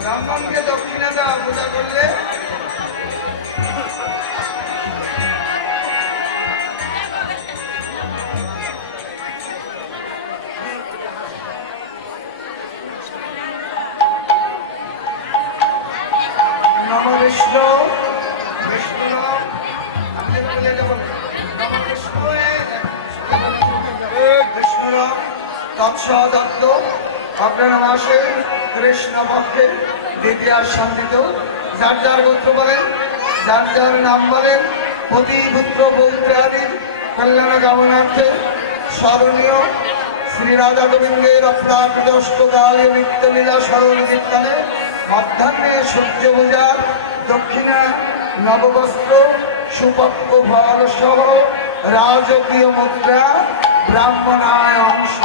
ব্রাহ্মণকে দক্ষিণা দেওয়া পূজা করলে নম বিষ্ণু বিষ্ণু নাম আমি বলে দেব নম বিষ্ণু বিষ্ণু নাম তৎসদত্ত অগ্রহণ মাসে কৃষ্ণ পক্ষে দ্বিতীয় শান্তিত যার যার গোত্র বলেন যার যার নাম বলেন পতি পুত্র পৌত্রাদির কল্যাণ কামনার্থে স্মরণীয় শ্রী রাধা গোবিন্দের অপ্রাকৃত অষ্টকালীয় নিত্যলীলা স্মরণ কীর্তনে মধ্যাহ্নে সূর্য পূজার দক্ষিণা নববস্ত্র সুপক্ষ ফল সহ রাজকীয় মুদ্রা ব্রাহ্মণায় অংশ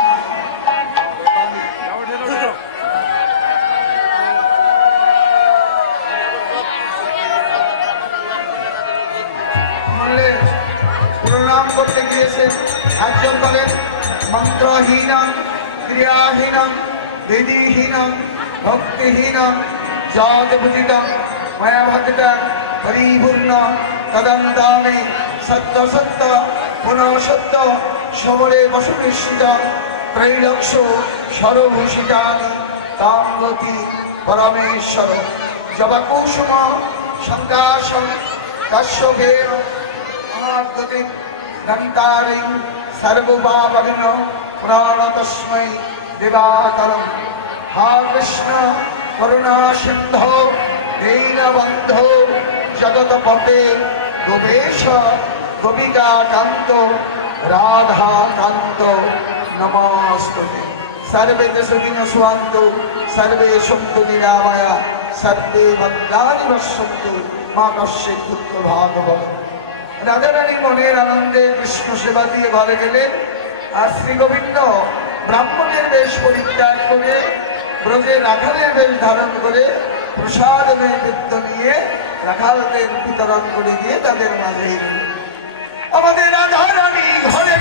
প্রণাম করতে গিয়েছেন একজন বলেন মন্ত্রহীনম ক্রিয়াহীনম বিধিহীনম ভক্তিহীনম যদ বুঝিতম ময়া ভক্তা পরিপূর্ণ তদন্তামে সত্য সত্য পুনঃ সত্য সমরে বসুনিশ্চিত ত্রৈলক্ষ সর্বভূষিতানি তাঙ্গতি পরমেশ্বর জবাকুসুম সংকাশম কাশ্যপেন গতি ঘণ্টারি সর্বপাপবিন প্রাণতস্मै দিবাকরম হা কৃষ্ণ করুণা সিন্ধো দীনবন্ধো জগৎপতে গোপেশ গোপিকা কান্ত রাধা কান্ত নমস্তুতে सर्वे सुखिनो स्वान्तो सर्वे सन्तु निरामया सर्वे भद्राणि पश्यन्तु मा कश्चित् दुःखभाग् भवेत्। राजा रानी मनेर आनंदे कृष्ण सेवा दिए घरे गेलेन और श्री गोविंद ब्राह्मणेर वेश परित्याग करे ब्रजेर राखालेर वेश धारण करे प्रसाद नैवेद्य निये राखालदेर वितरण करे दिए तादेर माझे आमादेर राधा रानी घरे